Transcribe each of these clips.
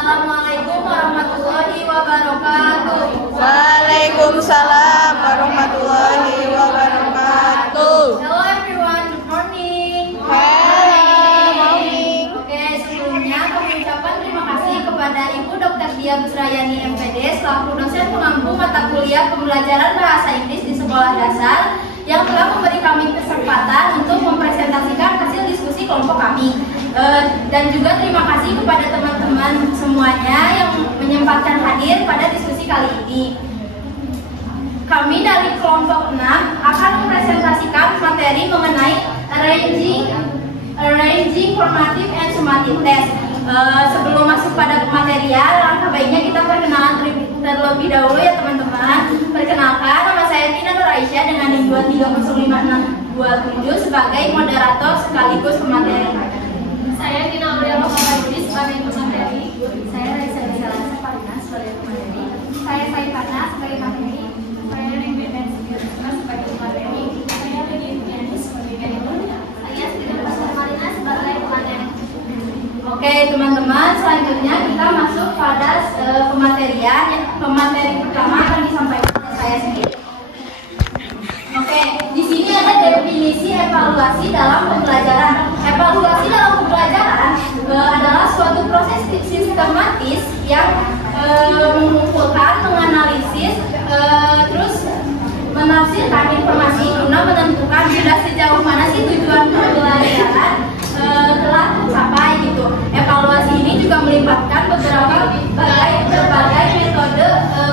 Assalamualaikum warahmatullahi wabarakatuh. Waalaikumsalam warahmatullahi wabarakatuh. Hello everyone, good morning. Hello, morning. Oke, sebelumnya kami ucapkan terima kasih kepada Ibu Dr. Dia Busrayani MPD selaku dosen pengampu mata kuliah pembelajaran bahasa Inggris di sekolah dasar yang telah memberi kami kesempatan untuk mempresentasikan hasil diskusi kelompok kami. Dan juga terima kasih kepada teman-teman semuanya yang menyempatkan hadir pada diskusi kali ini. Kami dari kelompok 6 akan mempresentasikan materi mengenai arranging formative and summative test. Sebelum masuk pada material, langkah baiknya kita perkenalan terlebih dahulu ya teman-teman. Perkenalkan, nama saya Tina Nur Aisyah dengan NIM 2305627 sebagai moderator sekaligus pemateri. Saya Tina Uriel Rohmawati sebagai pemateri. Saya Raisa Desalasa Parina sebagai pemateri. Saya Saifana sebagai materi. Saya Ringgit Sugiyosna sebagai pemateri. Saya Ringgit Yanis sebagai materi. Saya Siti Marina sebagai pemateri. Oke teman-teman, selanjutnya kita masuk pada pematerian. Pemateri pertama akan disampaikan oleh saya sendiri. Oke, di sini ada definisi evaluasi dalam pembelajaran. Evaluasi dalam pembelajaran adalah suatu proses sistematis yang mengumpulkan, menganalisis, terus menafsirkan informasi guna menentukan sudah sejauh mana sih tujuan pembelajaran telah tercapai gitu. Evaluasi ini juga melibatkan berbagai metode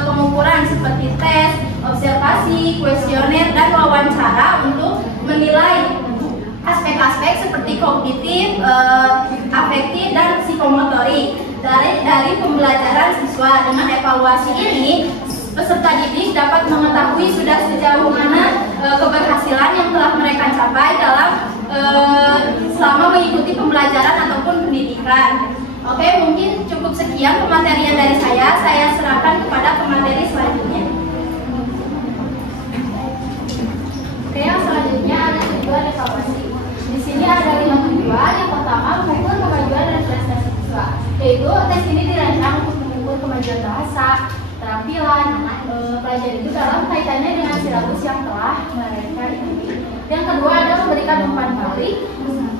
pengukuran seperti tes, observasi, kuesioner, dan wawancara untuk menilai aspek-aspek seperti kognitif, afektif, dan psikomotorik dari pembelajaran siswa. Dengan evaluasi ini, peserta didik dapat mengetahui sudah sejauh mana keberhasilan yang telah mereka capai dalam selama mengikuti pembelajaran ataupun pendidikan. Oke, mungkin cukup sekian pematerian dari saya. Saya serahkan kepada pemateri selanjutnya. Oke, yang selanjutnya ada tujuan evaluasi. Di sini ada 5 tujuan. Yang pertama, mengukur kemajuan dan prestasi siswa. Yaitu tes ini dirancang untuk mengukur kemajuan bahasa, keterampilan pelajar itu dalam kaitannya dengan silabus yang telah mereka ikuti. Yang kedua ada memberikan umpan balik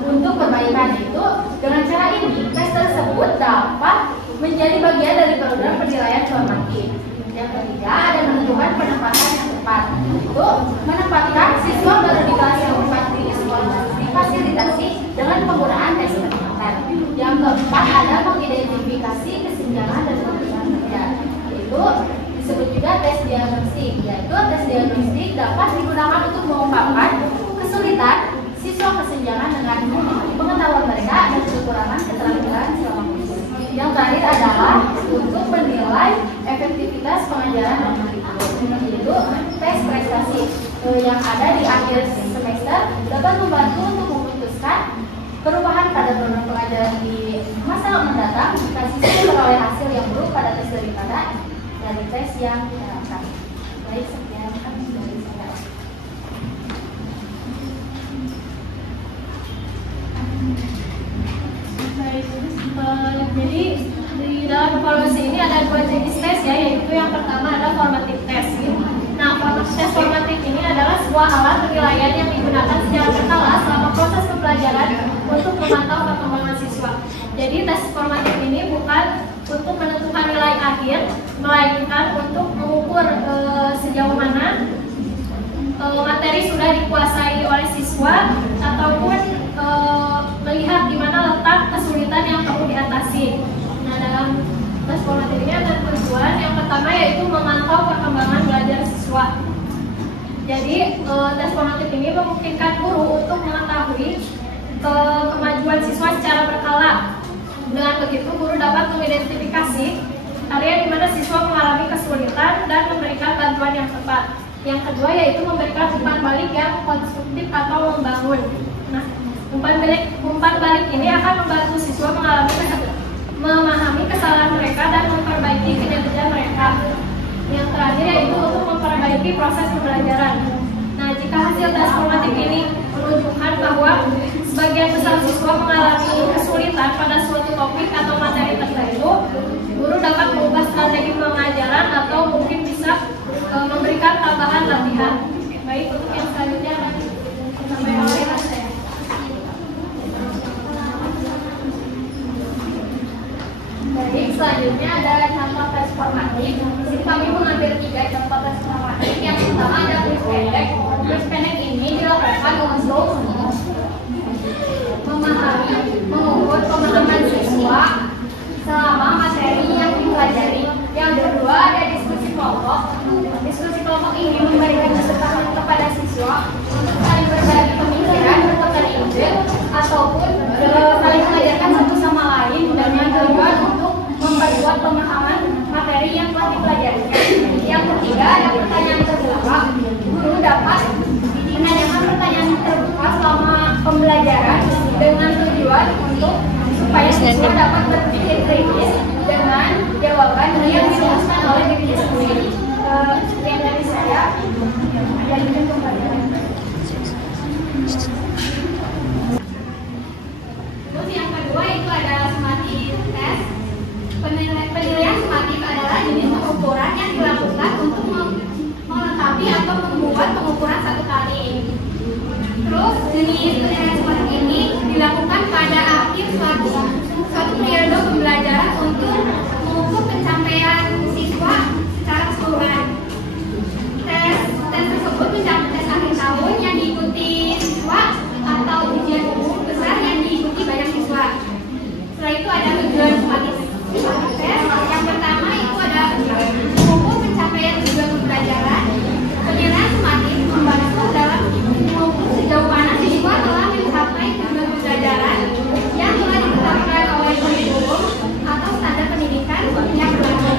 untuk perbaikan, itu dengan cara ini tes tersebut dapat menjadi bagian dari program penilaian formatif. Yang ketiga ada menentukan penempatan yang tepat, itu menempatkan siswa baru di kelas yang tepat di sekolah difasilitasi dengan penggunaan tes penempatan. Yang keempat ada mengidentifikasi kesenjangan dan kebutuhan kerja, itu disebut juga tes diagnostik, yaitu tes diagnostik dapat digunakan untuk mengungkapkan kesulitan siswa kesenjangan dengan pengetahuan mereka dan kekurangan keterampilan selama kursus. Yang terakhir adalah untuk menilai efektivitas pengajaran dan kurikulum, yaitu tes prestasi yang ada di akhir semester dapat membantu untuk memutuskan perubahan pada program pelajaran di masa mendatang jika siswa memperoleh hasil yang buruk pada tes daripada dari tes yang diterapkan. Baik, sekian dari saya. Baik, jadi di dalam evaluasi ini ada 2 jenis tes ya, yaitu yang pertama ada formative test. Nah, tes formatif ini adalah sebuah alat penilaian yang digunakan secara berkala selama proses pembelajaran untuk memantau perkembangan siswa. Jadi tes formatif ini bukan untuk menentukan nilai akhir, melainkan untuk mengukur sejauh mana materi sudah dikuasai oleh siswa ataupun melihat di mana letak kesulitan yang perlu diatasi. Nah, dalam tes formatif ini ada tujuan. Yang pertama yaitu memantau perkembangan belajar siswa. Jadi tes formatif ini memungkinkan guru untuk mengetahui kemajuan siswa secara berkala. Dengan begitu, guru dapat mengidentifikasi area di mana siswa mengalami kesulitan dan memberikan bantuan yang tepat. Yang kedua yaitu memberikan umpan balik yang konstruktif atau membangun. Nah, umpan balik ini akan membantu siswa memahami kesalahan mereka dan memperbaiki kinerja mereka. Yang terakhir yaitu untuk memperbaiki proses pembelajaran. Nah, jika hasil tes formatif ini menunjukkan bahwa sebagian besar siswa mengalami kesulitan pada suatu topik atau materi tertentu, Baik, selanjutnya ada contoh tes formatif. Di sini kami mengambil 3 contoh tes formatif. Yang pertama ada kuis pendek. Kuis pendek ini dilakukan untuk memahami, mengukur pemahaman siswa selama materi yang dipelajari. Yang kedua ada diskusi kelompok. Diskusi kelompok ini memberikan kesempatan kepada siswa untuk saling berbagi pemikiran, bertukar ide, ataupun saling mengajarkan satu sama lain dengan tujuan untuk memperkuat pemahaman materi yang telah dipelajarikan. Yang ketiga ada pertanyaan terbuka. Guru dapat menanyakan pertanyaan terbuka selama pembelajaran dengan tujuan untuk supaya siswa dapat berpikir kritis dengan jawaban yang dirumuskan oleh diri sendiri. Sekian dari saya. Lanjutkan kembali. Terus yang kedua itu ada summative test. Penilaian summative adalah jenis pengukuran yang dilakukan untuk melengkapi atau membuat pengukuran satu kali. Terus jenis penilaian summative ini dilakukan pada akhir suatu periode pembelajaran untuk mengukur pencapaian siswa secara keseluruhan. Tes tersebut mencapai tes akhir tahun yang diikuti siswa atau ujian umum besar yang diikuti banyak siswa. Setelah itu ada tujuan summative tes. Yang pertama itu ada mengukur pencapaian tujuan pembelajaran. Penilaian summative membantu dalam mengukur sejauh mana siswa telah mencapai tujuan pembelajaran yang telah ditetapkan oleh kurikulum atau standar pendidikan yang berlaku.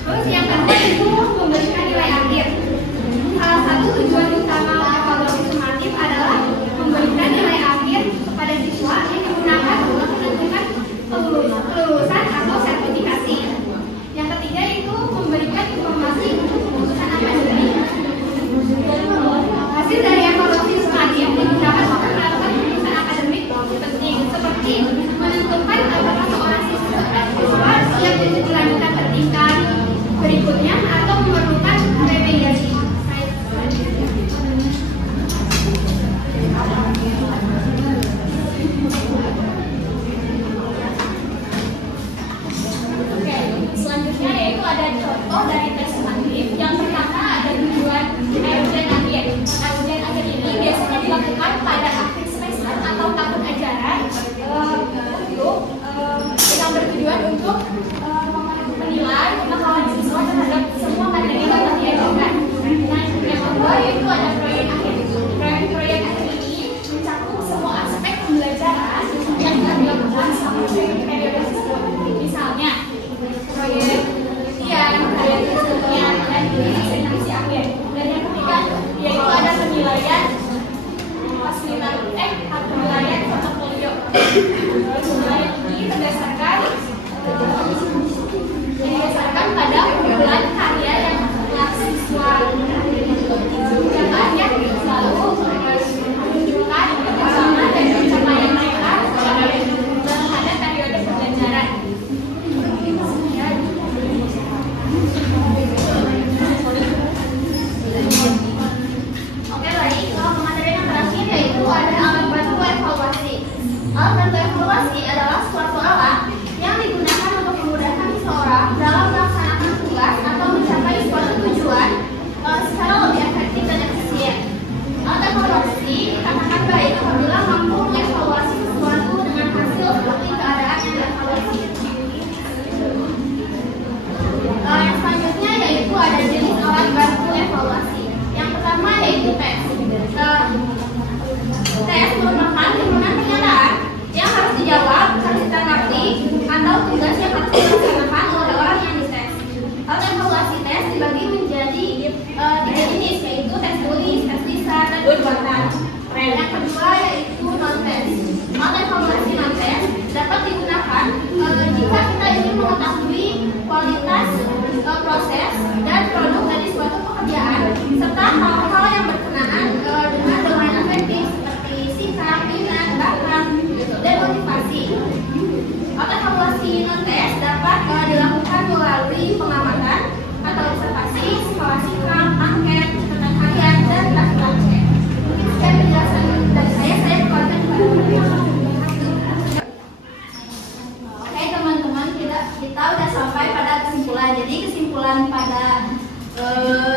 Terus yang kedua itu memberikan nilai akhir. Salah satu tujuan utama evaluasi summative adalah memberikan nilai akhir kepada siswa yang digunakan untuk menentukan kelulusan atau sertifikasi. Yang ketiga itu memberikan informasi untuk keputusan akademik. Hasil dari evaluasi summative digunakan untuk melakukan keputusan akademik penting seperti menentukan apakah seorang siswa siap untuk dilanjutkan ke tingkat berikutnya atau memerlukan remediasi. Oke, selanjutnya yaitu ada contoh dari tes summative. Yang pertama ada tujuan ujian akhir. Nah, ujian akhir ini biasanya dilakukan pada akhir semester atau tahun ajaran yang bertujuan untuk menilai pemahaman siswa terhadap semua materi yang telah diajarkan. Nah, yang kedua yaitu ada proyek akhir. Proyek akhir ini mencakup semua aspek pembelajaran yang dilakukan selama periode tersebut. Misalnya proyek penelitian, proyek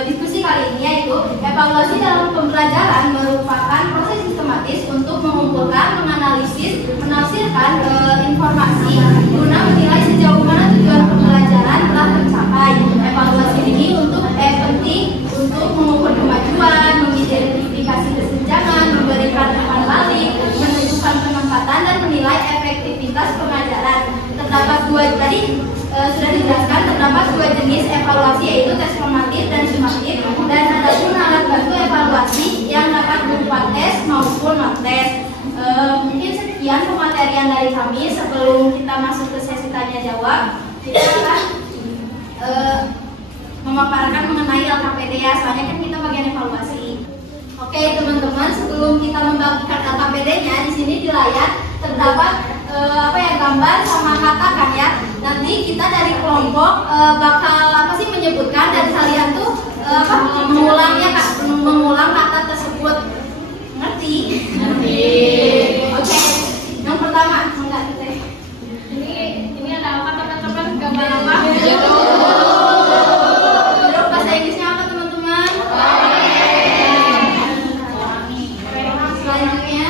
diskusi kali ini, yaitu evaluasi dalam pembelajaran merupakan proses sistematis untuk mengumpulkan, menganalisis, menafsirkan informasi guna menilai sejauh mana tujuan pembelajaran telah tercapai. Evaluasi ini penting untuk mengukur kemajuan, mengidentifikasi kesenjangan, memberikan umpan balik, menentukan penempatan dan menilai efektivitas pengajaran. Terdapat sudah dijelaskan, terdapat dua jenis evaluasi, yaitu tes formatif dan sumatif, dan ada pun alat bantu evaluasi yang dapat berupa tes maupun non tes. Mungkin sekian pematerian dari kami. Sebelum kita masuk ke sesi tanya jawab, kita akan memaparkan mengenai LKPD ya, soalnya kan kita bagian evaluasi. Oke teman-teman, sebelum kita membagikan LKPD-nya, di sini di layar terdapat gambar sama kata kan ya. Nanti kita dari kelompok bakal menyebutkan, dan kalian tuh mengulang kata tersebut. Ngerti? Ngerti. Oke. Yang pertama, enggak Teh. Ini ada apa teman-teman? Gambar apa? Jeruk bahasa Inggrisnya apa teman-teman? Selanjutnya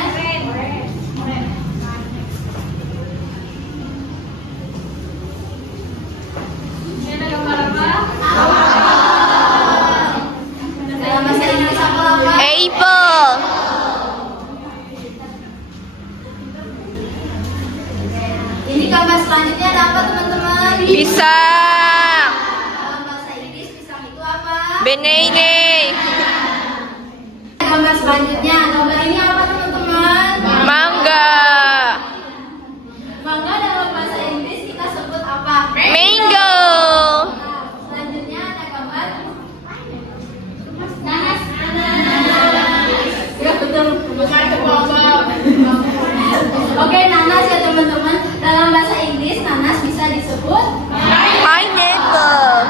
gambar selanjutnya ada apa teman-teman? Pisang. Dalam bahasa Inggris pisang itu apa? Banana. Gambar selanjutnya, gambar ini apa teman-teman? Mangga. Mangga dalam bahasa Inggris kita sebut apa? Mango. Selanjutnya ada gambar Nanas. Ya betul, Oke, nanas ya teman-teman. Dalam bahasa Inggris nanas bisa disebut Pineapple.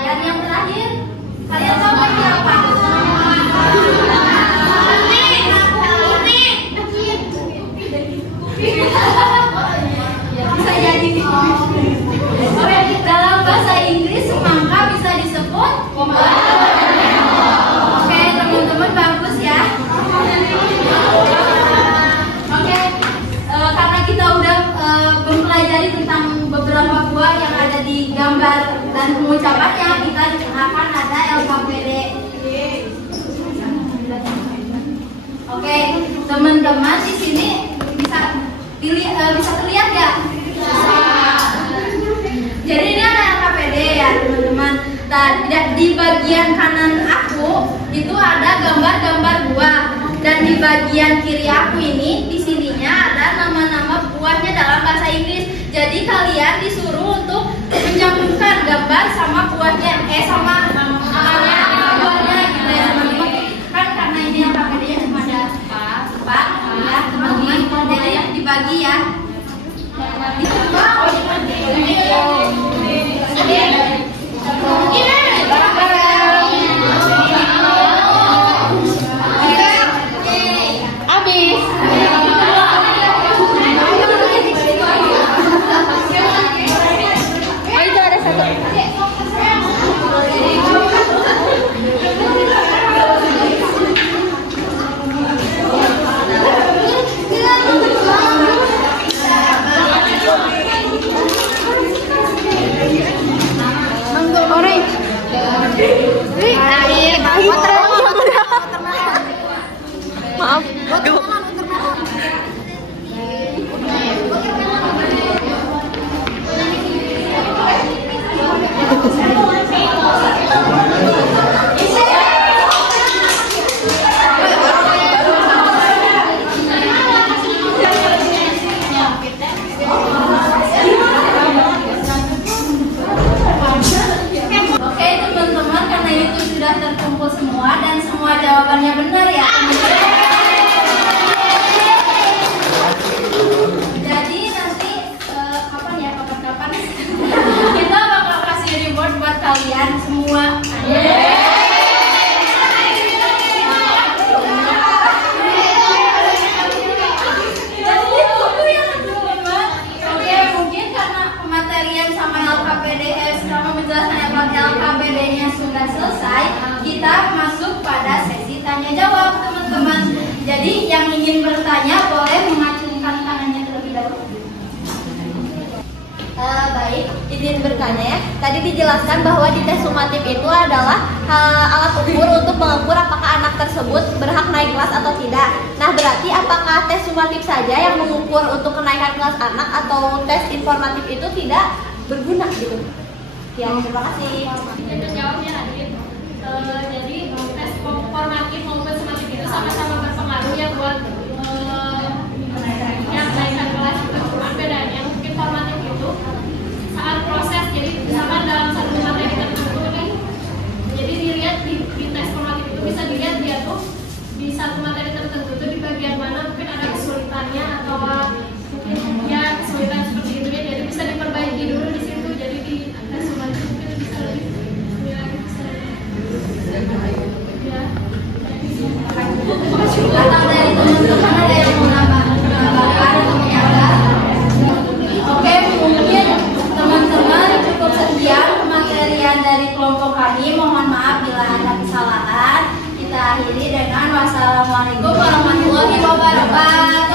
Dan yang terakhir, kalian tahu ini apa? Bisa jadi. Oke, dalam bahasa Inggris semangka bisa disebut Oke, teman-teman bagus ya. Karena kita udah mempelajari tentang beberapa buah yang ada di gambar dan pengucapannya, kita akan ada LKPD. Oke, teman-teman di sini bisa terlihat nggak? Jadi ini ada LKPD ya teman-teman. Dan di bagian kanan aku itu ada gambar-gambar buah, dan di bagian kiri aku ini di sininya ada nama-nama buahnya dalam bahasa Inggris. Jadi kalian disuruh untuk menyambungkan gambar sama buahnya, sama namanya buahnya gitu ya teman-teman. Kan karena ini yang LKPD-nya cuma ada 4 ya teman-teman. Jadi dibagi ya. Maaf. Oke teman-teman, karena itu sudah terkumpul semua dan semua jawabannya benar ya. Jadi nanti kapan kita bakal kasih reward buat kalian semua. Oke, mungkin karena pematerian sama LKPD sama menjelaskan LKPD-nya sudah selesai, kita masuk pada sesi tanya jawab, teman-teman. Jadi yang ingin bertanya boleh mengacungkan tangannya terlebih dahulu. Baik, izin bertanya ya. Tadi dijelaskan bahwa di tes sumatif itu adalah alat ukur untuk mengukur apakah anak tersebut berhak naik kelas atau tidak. Nah, berarti apakah tes sumatif saja yang mengukur untuk kenaikan kelas anak atau tes informatif itu tidak berguna gitu? Ya, terima kasih. Itu jawabnya Adit. Jadi tes formatif maupun sumatif itu sama-sama berpengaruh ya buat yang kenaikan kelas. Cuma bedanya mungkin formatif itu saat proses, jadi misalkan dalam satu materi tertentu nih, jadi dilihat di tes formatif itu bisa dilihat dia tuh di satu materi tertentu tuh di bagian mana mungkin ada kesulitannya atau mungkin ya kesulitan seperti itu ya, jadi bisa diperbaiki dulu di situ. Jadi di tes formatif mungkin bisa lebih ya, Atau dari teman-teman ada yang mau menambahkan atau menyampaikan? Oke, mungkin teman-teman cukup sekian pematerian dari kelompok kami. Mohon maaf bila ada kesalahan. Kita akhiri dengan wassalamualaikum warahmatullahi wabarakatuh.